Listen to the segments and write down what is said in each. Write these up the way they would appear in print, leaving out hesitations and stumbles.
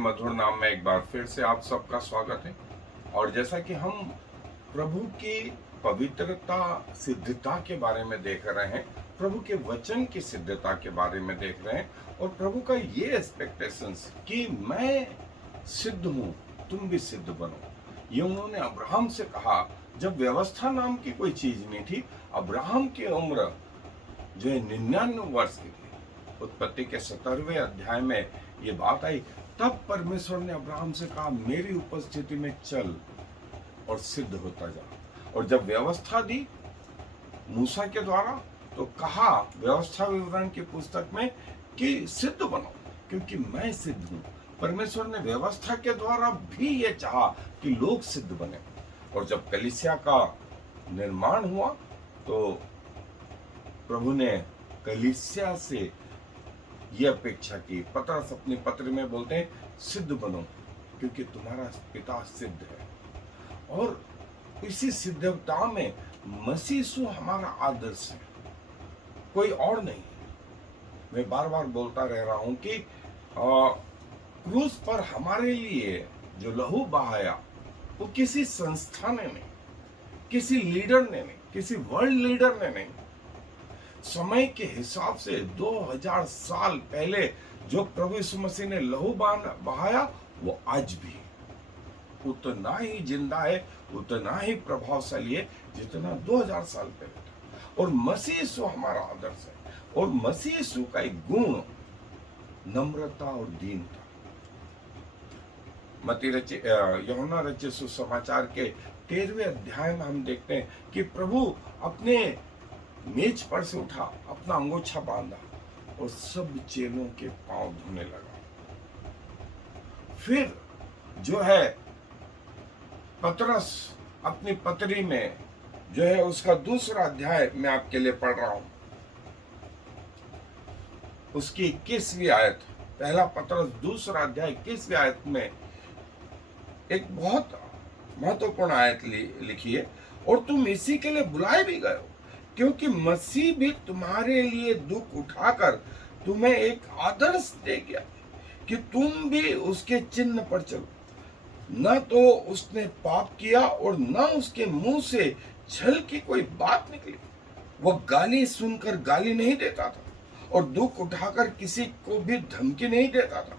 मधुर नाम में एक बार फिर से आप सबका स्वागत है। और जैसा कि हम प्रभु की पवित्रता सिद्धता के बारे में देख रहे हैं, प्रभु के वचन की सिद्धता के बारे में देख रहे हैं, और प्रभु का ये एक्सपेक्टेशंस कि मैं सिद्ध हूँ, तुम भी सिद्ध बनो। ये उन्होंने अब्राहम से कहा जब व्यवस्था नाम की कोई चीज नहीं थी। अब्राहम की उम्र जो है 99 वर्ष की थी। उत्पत्ति के 17वें अध्याय में ये बात आई। तब परमेश्वर ने अब्राहम से कहा, मेरी उपस्थिति में चल और सिद्ध होता जा। और जब व्यवस्था दी मूसा के द्वारा, तो कहा व्यवस्था विवरण की पुस्तक में कि सिद्ध बनो, क्योंकि मैं सिद्ध हूं। परमेश्वर ने व्यवस्था के द्वारा भी ये चाहा कि लोग सिद्ध बने। और जब कलीसिया का निर्माण हुआ, तो प्रभु ने कलीसिया से ये अपेक्षा की। पतरस अपनी पत्र में बोलते हैं, सिद्ध बनो क्योंकि तुम्हारा पिता सिद्ध है। और इसी सिद्धता में मसीह यीशु हमारा आदर्श है, कोई और नहीं। मैं बार बार बोलता रह रहा हूं कि क्रूस पर हमारे लिए जो लहू बहाया, वो किसी संस्था ने नहीं, किसी लीडर ने नहीं, किसी वर्ल्ड लीडर ने नहीं। समय के हिसाब से 2000 साल पहले जो प्रभु यीशु मसीह ने लहू बहाया, वो आज भी उतना ही जिंदा है, उतना ही प्रभावशाली है जितना 2000 साल पहले था। और मसीह यीशु हमारा आदर्श है। और मसीह यीशु का एक गुण नम्रता और दीनता। यूहन्ना रचित सुसमाचार के 13वें अध्याय में हम देखते हैं कि प्रभु अपने मेज पर से उठा, अपना अंगोछा बांधा और सब चेलों के पांव धोने लगा। फिर जो है पतरस अपनी पत्री में जो है उसका 2रा अध्याय मैं आपके लिए पढ़ रहा हूं, उसकी 21वीं आयत। पहला पतरस 2रा अध्याय 21वीं आयत में एक बहुत महत्वपूर्ण आयत लिखी है, और तुम इसी के लिए बुलाए भी गए हो, क्योंकि मसीह भी तुम्हारे लिए दुख उठाकर तुम्हें एक आदर्श दे गया कि तुम भी उसके चिन्ह पर चलो। न तो उसने पाप किया और न उसके मुंह से छल की कोई बात निकली। वह गाली सुनकर गाली नहीं देता था और दुख उठाकर किसी को भी धमकी नहीं देता था,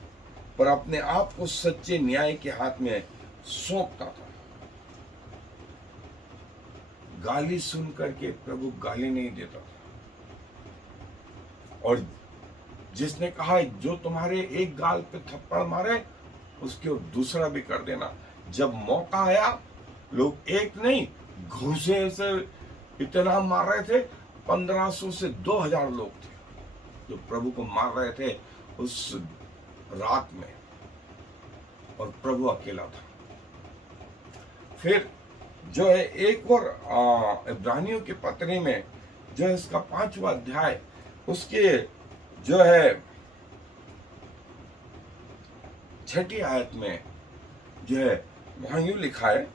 पर अपने आप को सच्चे न्याय के हाथ में सौंपता था। गाली सुनकर के प्रभु गाली नहीं देता था। और जिसने कहा, जो तुम्हारे एक गाल पे थप्पड़ मारे उसके और दूसरा भी कर देना। जब मौका आया, लोग एक नहीं घूसे से इतना मार रहे थे, 1500 से 2000 लोग थे जो प्रभु को मार रहे थे उस रात में, और प्रभु अकेला था। फिर जो है एक और इब्रानियों की पत्री में जो है इसका 5वां अध्याय, उसके जो है 6ठी आयत में जो है वहां यूं लिखा है,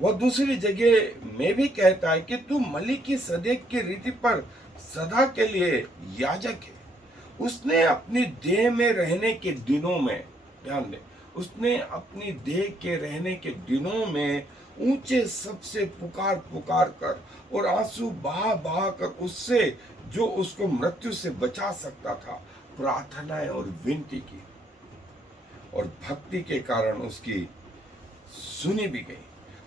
वह दूसरी जगह में भी कहता है कि तू मलिकी सदेक की रीति पर सदा के लिए याजक है। उसने अपनी देह में रहने के दिनों में, ध्यान दे, उसने अपनी देह के रहने के दिनों में ऊंचे सबसे पुकार पुकार कर और आंसू बहा बहा कर उससे जो उसको मृत्यु से बचा सकता था प्रार्थनाएं और विनती की, और भक्ति के कारण उसकी सुनी भी गई।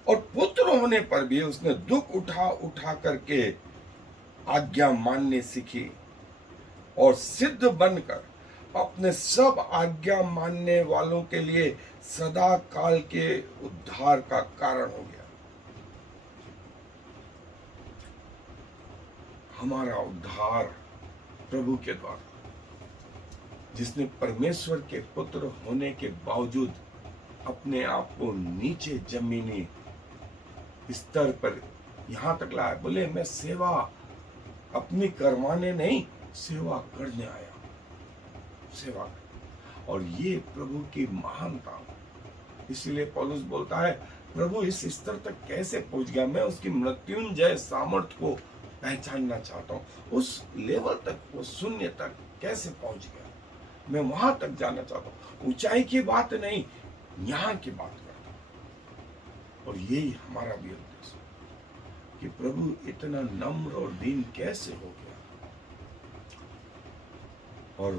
और पुत्र होने पर भी उसने दुख उठा उठा करके आज्ञा माननी सीखी, और सिद्ध बनकर अपने सब आज्ञा मानने वालों के लिए सदा काल के उद्धार का कारण हो गया। हमारा उद्धार प्रभु के द्वारा, जिसने परमेश्वर के पुत्र होने के बावजूद अपने आप को नीचे जमीनी स्तर पर यहां तक लाया। बोले, मैं सेवा अपनी करवाने नहीं, सेवा करने आया, सेवा। और ये प्रभु की महानता। इसलिए पौलुस बोलता है, प्रभु इस स्तर तक कैसे पहुंच गया, मैं उसकी मृत्युंजय सामर्थ्य को पहचानना चाहता हूं। उस लेवल तक, उस शून्य तक कैसे पहुंच गया। मैं वहां तक जाना चाहता हूँ। ऊंचाई की बात नहीं, यहाँ की बात करता हूँ। और यही हमारा भी उद्देश्य है कि प्रभु इतना नम्र और दीन कैसे हो गया। और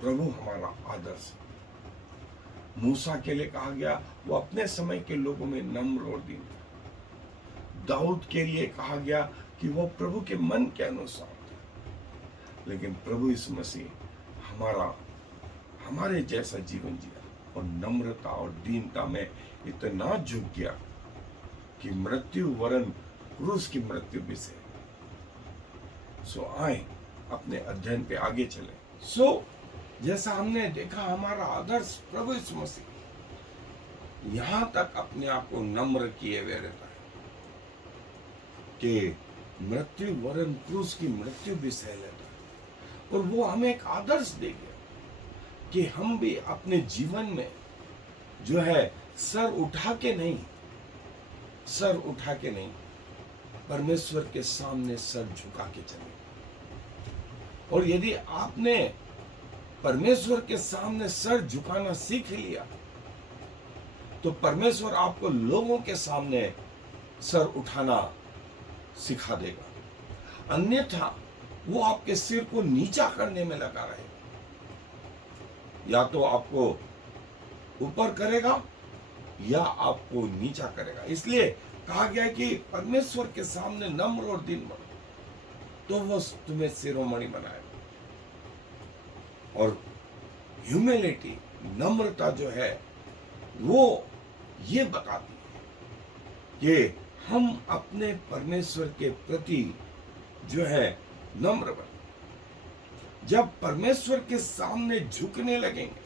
प्रभु हमारा आदर्श है। मूसा के लिए कहा गया वो अपने समय के लोगों में नम्र और दीन था। दाऊद के लिए कहा गया कि वो प्रभु के मन के अनुसार था। लेकिन प्रभु यीशु मसीह हमारे जैसा जीवन जिया और नम्रता और दीनता में इतना झुक गया कि मृत्यु वरन क्रूस की मृत्यु भी से। सो आए अपने अध्ययन पे आगे चले। जैसा हमने देखा हमारा आदर्श प्रभु यीशु मसीह यहां तक अपने आप को नम्र किए हुए रहता है कि मृत्यु वरन क्रूस की मृत्यु भी सह लेता है। और वो हमें एक आदर्श दे गया कि हम भी अपने जीवन में जो है सर उठा के नहीं परमेश्वर के सामने सर झुका के चले। और यदि आपने परमेश्वर के सामने सर झुकाना सीख लिया तो परमेश्वर आपको लोगों के सामने सर उठाना सिखा देगा। अन्यथा वो आपके सिर को नीचा करने में लगा रहे, या तो आपको ऊपर करेगा या आपको नीचा करेगा। इसलिए कहा गया कि परमेश्वर के सामने नम्र और दीन बनो तो वो तुम्हें शिरोमणि बनाएगा। और ह्यूमिलिटी, नम्रता जो है वो ये बताती है कि हम अपने परमेश्वर के प्रति जो है नम्र बने। जब परमेश्वर के सामने झुकने लगेंगे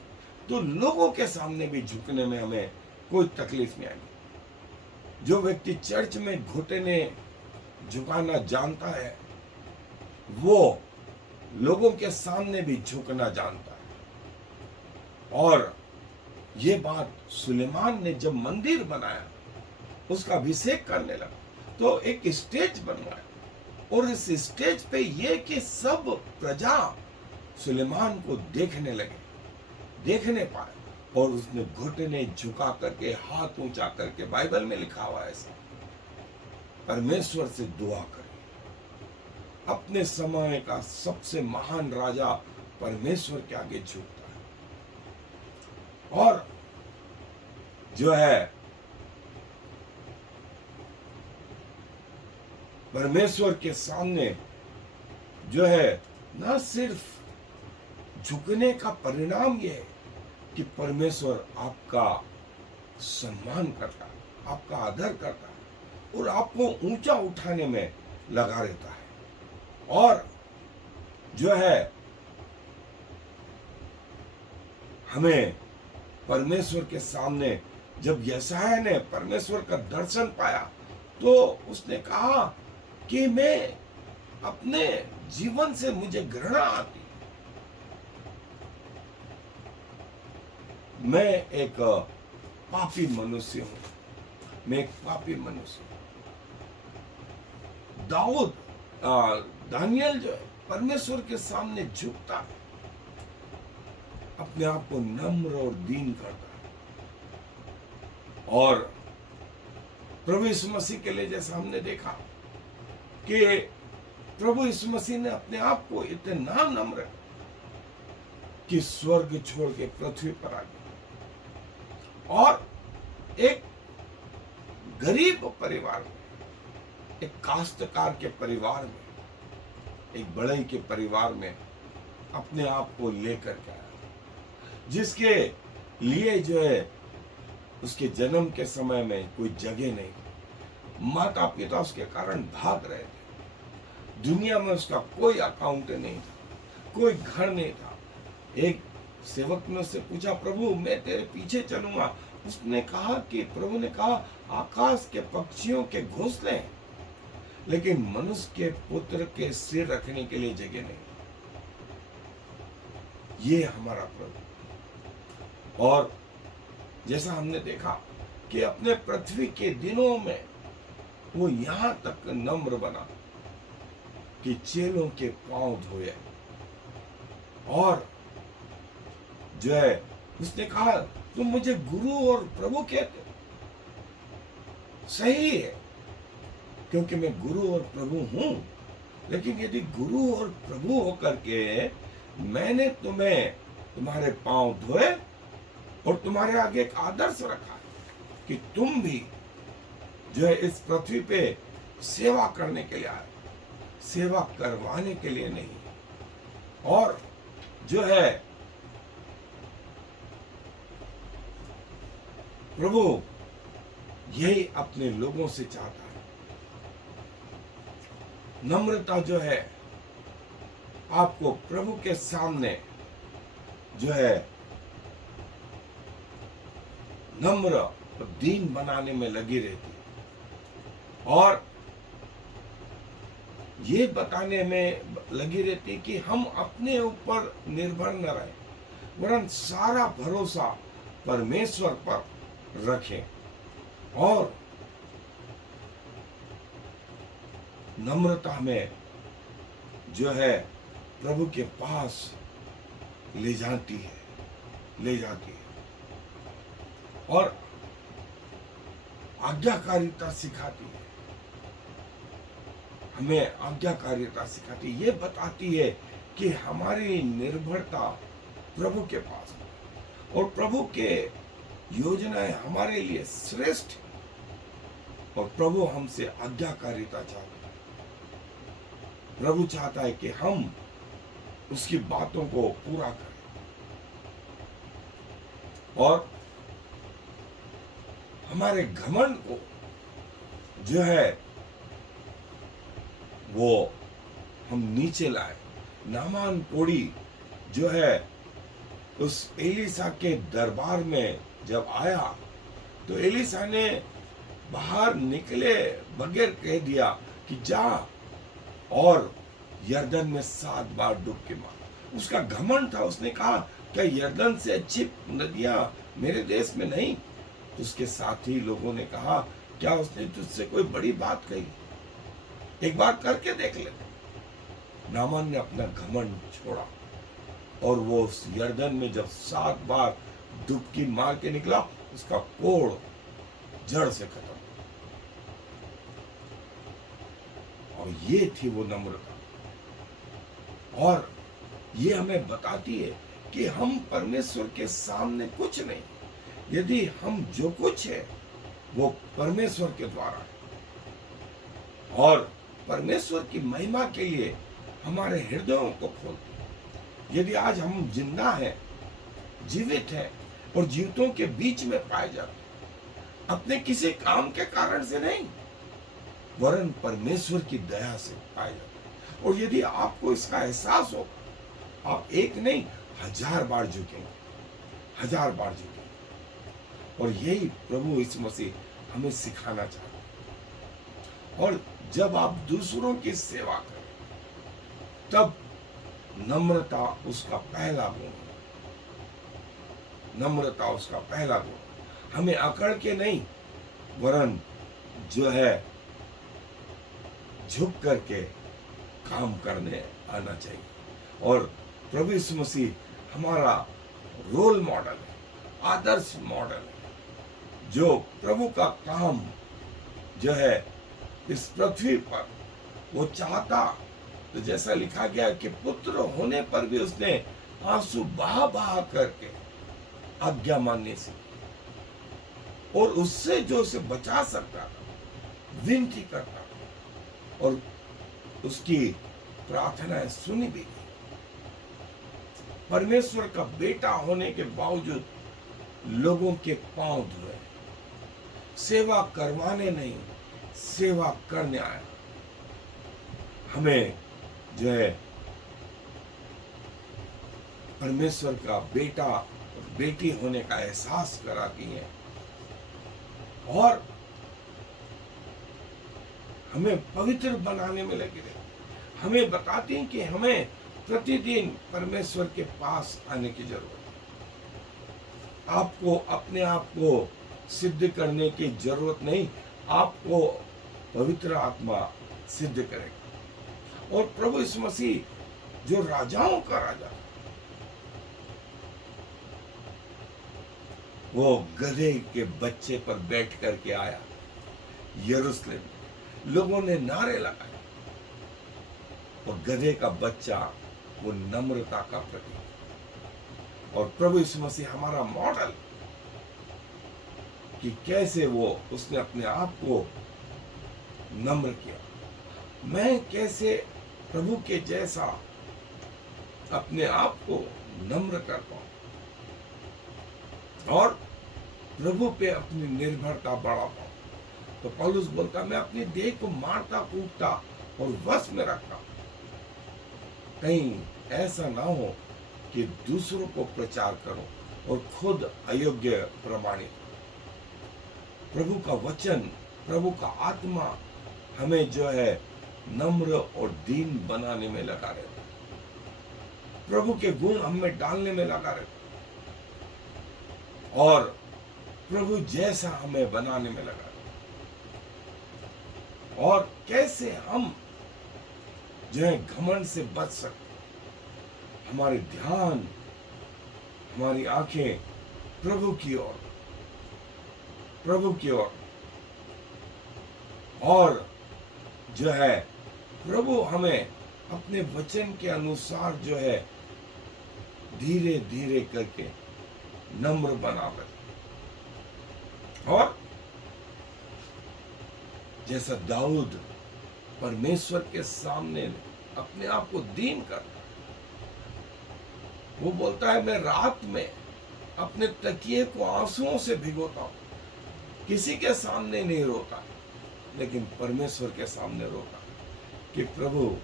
तो लोगों के सामने भी झुकने में हमें कोई तकलीफ नहीं आएगी। जो व्यक्ति चर्च में घुटने झुकाना जानता है वो लोगों के सामने भी झुकना जानता है। और ये बात सुलेमान ने जब मंदिर बनाया, उसका अभिषेक करने लगा तो एक स्टेज बनवाया और इस स्टेज पे ये कि सब प्रजा सुलेमान को देखने पाए और उसने घुटने झुका करके हाथ ऊंचा करके, बाइबल में लिखा हुआ है ऐसा, परमेश्वर से दुआ करे। अपने समय का सबसे महान राजा परमेश्वर के आगे झुकता है। और जो है परमेश्वर के सामने जो है ना सिर्फ झुकने का परिणाम यह है कि परमेश्वर आपका सम्मान करता है, आपका आदर करता है और आपको ऊंचा उठाने में लगा रहता है। और जो है हमें परमेश्वर के सामने जब यशायाह ने परमेश्वर का दर्शन पाया तो उसने कहा कि मैं अपने जीवन से मुझे घृणा आती, मैं एक पापी मनुष्य हूं, मैं एक पापी मनुष्य हूं। दानियल जो है परमेश्वर के सामने झुकता है, अपने आप को नम्र और दीन करता है। और प्रभु यीशु मसीह के लिए जैसा हमने देखा कि प्रभु यीशु मसीह ने अपने आप को इतना नम्र कि स्वर्ग छोड़ के पृथ्वी पर आ गया और एक गरीब परिवार में, एक काश्तकार के परिवार में, एक बढ़ई के परिवार में अपने आप को लेकर के आया, जिसके लिए जो है उसके जन्म के समय में कोई जगह नहीं, माता पिता उसके कारण भाग रहे थे, दुनिया में उसका कोई अकाउंट नहीं था, कोई घर नहीं था। एक सेवक ने उससे पूछा, प्रभु मैं तेरे पीछे चलूंगा। उसने कहा कि प्रभु ने कहा आकाश के पक्षियों के घोंसले हैं लेकिन मनुष्य के पुत्र के सिर रखने के लिए जगह नहीं। ये हमारा प्रभु। और जैसा हमने देखा कि अपने पृथ्वी के दिनों में वो यहां तक नम्र बना कि चेलों के पांव धोए और जो है उसने कहा तुम मुझे गुरु और प्रभु कहते हो। सही है, क्योंकि मैं गुरु और प्रभु हूं। लेकिन यदि गुरु और प्रभु होकर के मैंने तुम्हें तुम्हारे पांव धोए और तुम्हारे आगे एक आदर्श रखा है कि तुम भी जो है इस पृथ्वी पे सेवा करने के लिए आए, सेवा करवाने के लिए नहीं। और जो है प्रभु यही अपने लोगों से चाहता है। नम्रता जो है आपको प्रभु के सामने जो है नम्र और दीन बनाने में लगी रहती है और ये बताने में लगी रहती कि हम अपने ऊपर निर्भर न रहें, वरन सारा भरोसा परमेश्वर पर रखें और नम्रता में जो है प्रभु के पास ले जाती है और आज्ञाकारिता सिखाती है, हमें आज्ञाकारिता सिखाती है। ये बताती है कि हमारी निर्भरता प्रभु के पास है और प्रभु के योजनाएं हमारे लिए श्रेष्ठ है और प्रभु हमसे आज्ञाकारिता चाहता है। प्रभु चाहता है कि हम उसकी बातों को पूरा करें और हमारे घमंड को जो है वो हम नीचे लाए। नामान कोढ़ी जो है उस एलिसा के दरबार में जब आया तो एलिसा ने बाहर निकले बगैर कह दिया कि जा और यरदन में 7 बार डुबकी मार। उसका घमंड था, उसने कहा क्या यरदन से अच्छी नदियां मेरे देश में नहीं? उसके साथी लोगों ने कहा क्या उसने तुझसे कोई बड़ी बात कही, एक बार करके देख लेते। नामान ने अपना घमंड छोड़ा और वो उस यरदन में जब 7 बार डुबकी मार के निकला, उसका कोढ़ जड़ से खत्म। और ये थी वो नम्रता और ये हमें बताती है कि हम परमेश्वर के सामने कुछ नहीं, यदि हम जो कुछ है वो परमेश्वर के द्वारा है और परमेश्वर की महिमा के लिए हमारे हृदयों को खोलते। यदि आज हम जिंदा हैं, जीवित हैं और जीवितों के बीच में पाए जाते, अपने किसी काम के कारण से नहीं, वरन परमेश्वर की दया से पाए जाते। और यदि आपको इसका एहसास हो, आप एक नहीं 1000 बार झुकेंगे, 1000 बार झुकेंगे। और यही प्रभु यीशु मसीह हमें सिखाना चाहते हैं। और जब आप दूसरों की सेवा करें तब नम्रता उसका पहला गुण है। नम्रता उसका पहला गुण, हमें अकड़ के नहीं वरन जो है झुक करके काम करने आना चाहिए। और प्रभु यीशु मसीह हमारा रोल मॉडल है, आदर्श मॉडल है, जो प्रभु का काम जो है इस पृथ्वी पर वो चाहता। तो जैसा लिखा गया कि पुत्र होने पर भी उसने आंसू बहा बहा करके आज्ञा मानने से और उससे जो उसे बचा सकता था विनती करता था और उसकी प्रार्थनाएं सुनी भी गई। परमेश्वर का बेटा होने के बावजूद लोगों के पांव धोए, सेवा करवाने नहीं सेवा करने आया। हमें जो है परमेश्वर का बेटा और बेटी होने का एहसास कराती है और हमें पवित्र बनाने में लगी रहती। हमें बताती हैं कि हमें प्रतिदिन परमेश्वर के पास आने की जरूरत है। आपको अपने आप को सिद्ध करने की जरूरत नहीं, आपको पवित्र आत्मा सिद्ध करेगा। और प्रभु यीशु मसीह जो राजाओं का राजा, वो गधे के बच्चे पर बैठ करके आया यरूशलेम में। लोगों ने नारे लगाए और गधे का बच्चा वो नम्रता का प्रतीक। और प्रभु यीशु मसीह हमारा मॉडल कि कैसे वो उसने अपने आप को नम्र किया। मैं कैसे प्रभु के जैसा अपने आप को नम्र कर पाऊं और प्रभु पे अपनी निर्भरता बढ़ा पाऊं। तो पौलुस बोलता, मैं अपनी देह को मारता कूटता और वश में रखता, कहीं ऐसा ना हो कि दूसरों को प्रचार करो और खुद अयोग्य प्रमाणित। प्रभु का वचन, प्रभु का आत्मा हमें जो है नम्र और दीन बनाने में लगा रहता है। प्रभु के गुण हमें डालने में लगा रहता है और प्रभु जैसा हमें बनाने में लगा रहता है। और कैसे हम जो है घमंड से बच सकते। हमारे ध्यान, हमारी आंखें प्रभु की ओर, प्रभु की ओर, और जो है प्रभु हमें अपने वचन के अनुसार जो है धीरे धीरे करके नम्र बनावे। और जैसा दाऊद परमेश्वर के सामने अपने आप को दीन करता, वो बोलता है, मैं रात में अपने तकिए को आंसुओं से भिगोता हूं, किसी के सामने नहीं रोता, लेकिन परमेश्वर के सामने रोता कि प्रभु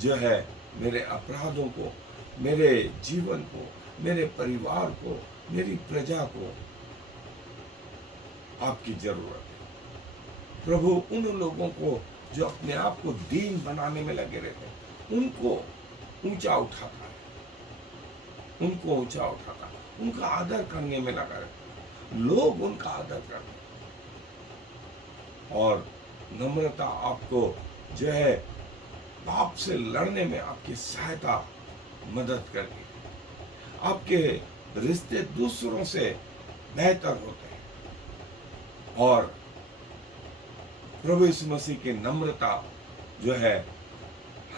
जो है मेरे अपराधों को, मेरे जीवन को, मेरे परिवार को, मेरी प्रजा को आपकी जरूरत है। प्रभु उन लोगों को जो अपने आप को दीन बनाने में लगे रहते हैं, उनको ऊंचा उठाता है, उनको ऊंचा उठाता है, उनका आदर करने में लगा रहता है, लोग उनका आदर करते हैं। और नम्रता आपको जो है पाप से लड़ने में आपकी सहायता, मदद करती है। आपके रिश्ते दूसरों से बेहतर होते हैं और प्रभु यीशु मसीह की नम्रता जो है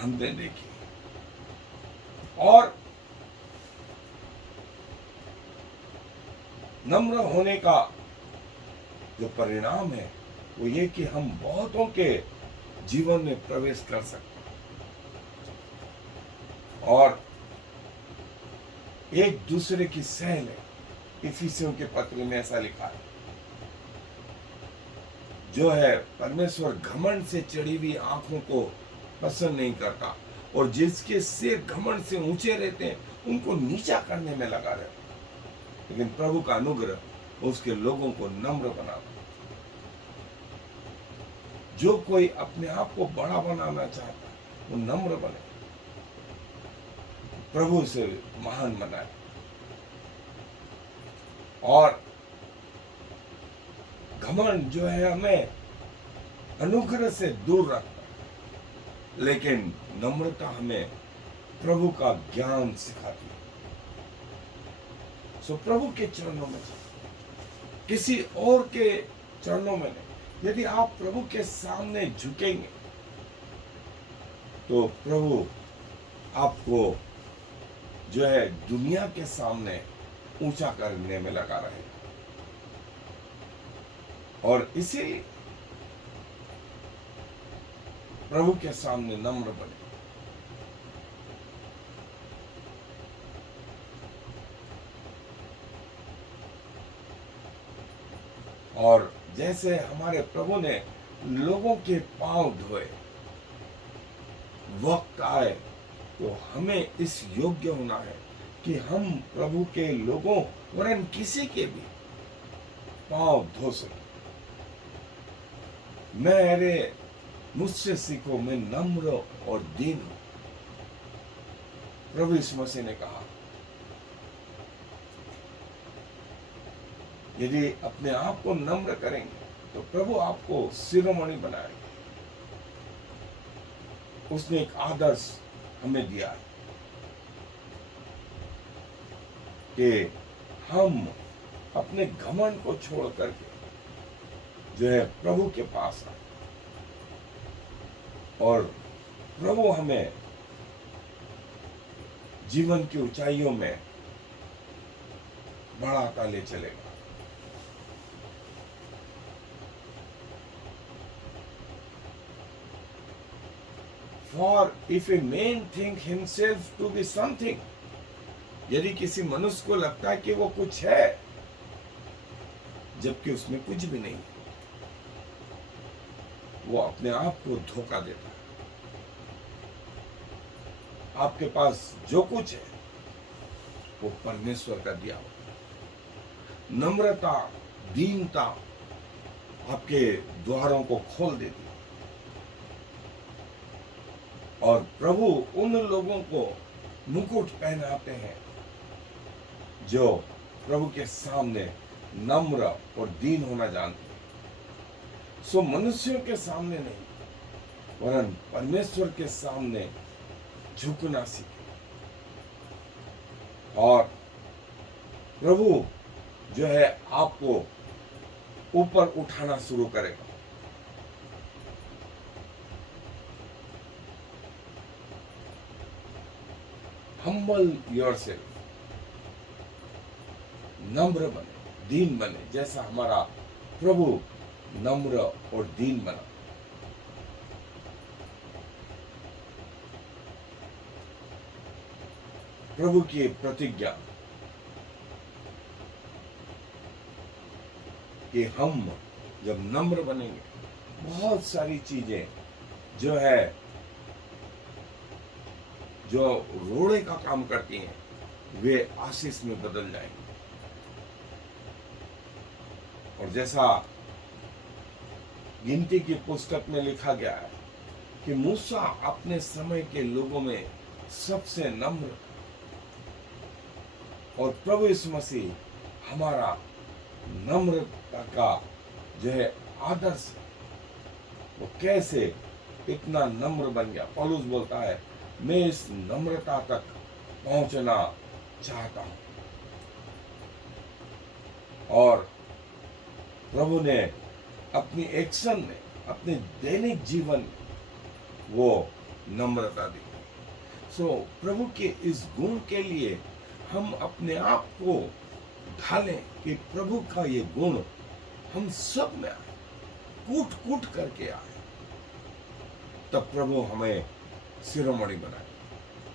हमने देखी। और नम्र होने का जो परिणाम है वो ये कि हम बहुतों के जीवन में प्रवेश कर सकते हैं और एक दूसरे की सह लें। इफिसियों के पत्र में ऐसा लिखा है, जो है परमेश्वर घमंड से चढ़ी हुई आंखों को पसंद नहीं करता और जिसके सिर घमंड से ऊंचे रहते हैं उनको नीचा करने में लगा रहता है, लेकिन प्रभु का अनुग्रह उसके लोगों को नम्र बनाता। जो कोई अपने आप को बड़ा बनाना चाहता है वो नम्र बने, प्रभु से महान बनाए। और घमंड जो है हमें अनुग्रह से दूर रखता है, लेकिन नम्रता हमें प्रभु का ज्ञान सिखाती है। सो प्रभु के चरणों में, किसी और के चरणों में नहीं। यदि आप प्रभु के सामने झुकेंगे तो प्रभु आपको जो है दुनिया के सामने ऊंचा करने में लगा रहेगा। और इसीलिए प्रभु के सामने नम्र बने। और जैसे हमारे प्रभु ने लोगों के पांव धोए, वक्त आए तो हमें इस योग्य होना है कि हम प्रभु के लोगों वरन किसी के भी पांव धो सके। मेरे मुझसे सीखो, मैं नम्र और दीन हूं। प्रभु यीशु मसीह ने कहा, यदि अपने आप को नम्र करेंगे तो प्रभु आपको शिरोमणि बनाएंगे। उसने एक आदर्श हमें दिया है कि हम अपने घमंड को छोड़ करके जो है प्रभु के पास आए और प्रभु हमें जीवन की ऊंचाइयों में बढ़ाता ले चलेगा। For if a man think himself to be something, यदि किसी मनुष्य को लगता है कि वो कुछ है जबकि उसमें कुछ भी नहीं, वो अपने आप को धोखा देता है। आपके पास जो कुछ है वो परमेश्वर का दिया हुआ। नम्रता, दीनता आपके द्वारों को खोल देती है और प्रभु उन लोगों को मुकुट पहनाते हैं जो प्रभु के सामने नम्र और दीन होना जानते हैं। सो मनुष्यों के सामने नहीं वरन परमेश्वर के सामने झुकना सीखे और प्रभु जो है आपको ऊपर उठाना शुरू करेगा। हम्बल योरसेल्फ, नम्र बने, दीन बने, जैसा हमारा प्रभु नम्र और दीन बना। प्रभु की प्रतिज्ञा कि हम जब नम्र बनेंगे, बहुत सारी चीजें जो है जो रोड़े का काम करती हैं वे आशीष में बदल जाएंगे। और जैसा गिनती की पुस्तक में लिखा गया है कि मूसा अपने समय के लोगों में सबसे नम्र और प्रभु यीशु मसीह हमारा नम्रता का जो है आदर्श है। वो कैसे इतना नम्र बन गया। पौलुस बोलता है मैं इस नम्रता तक पहुंचना चाहता हूं। और प्रभु ने अपनी एक्शन में, अपने दैनिक जीवन में वो नम्रता दी। सो प्रभु के इस गुण के लिए हम अपने आप को ढालें कि प्रभु का ये गुण हम सब में आए, कूट कूट करके आए, तब प्रभु हमें शिरोमणि बनाए।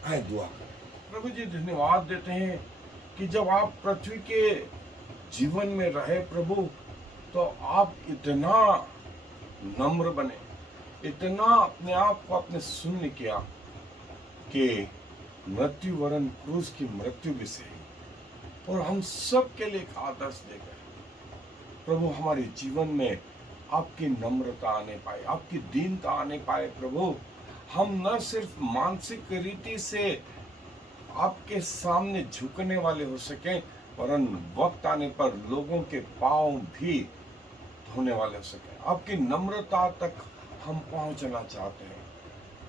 आए दुआ करें। प्रभु जी धन्यवाद देते हैं कि जब आप पृथ्वी के जीवन में रहे प्रभु, तो आप इतना नम्र बने, इतना अपने आप को आपने शून्य किया कि मृत्यु वरन क्रूस की मृत्यु भी सही और हम सब के लिए एक आदर्श दे गए। प्रभु हमारे जीवन में आपकी नम्रता आने पाए, आपकी दीनता आने पाए। प्रभु हम न सिर्फ मानसिक रीति से आपके सामने झुकने वाले हो सके, वरन वक्त आने पर लोगों के पांव भी धोने वाले हो सके। आपकी नम्रता तक हम पहुंचना चाहते हैं।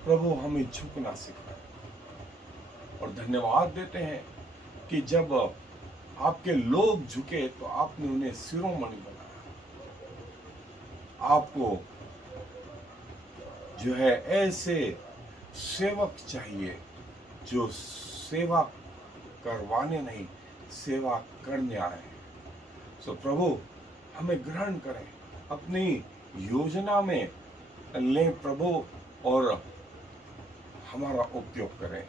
प्रभु हमें झुकना सिखाए और धन्यवाद देते हैं कि जब आपके लोग झुके तो आपने उन्हें शिरोमणि बनाया। आपको जो है ऐसे सेवक चाहिए जो सेवा करवाने नहीं, सेवा करने आए हैं। सो प्रभु हमें ग्रहण करें, अपनी योजना में लें प्रभु और हमारा उपयोग करें,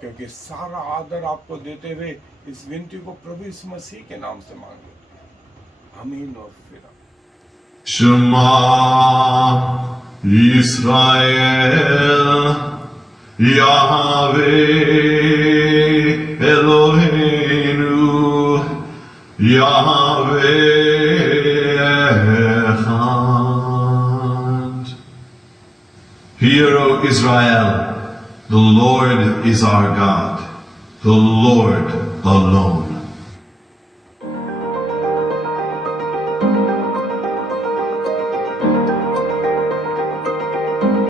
क्योंकि सारा आदर आपको देते हुए इस विनती को प्रभु यीशु मसीह के नाम से मांग लेते हैं। आमीन और फिर Shema Yisrael Yahweh Eloheinu Yahweh Echad. Hear, O Israel, the Lord is our God, the Lord alone.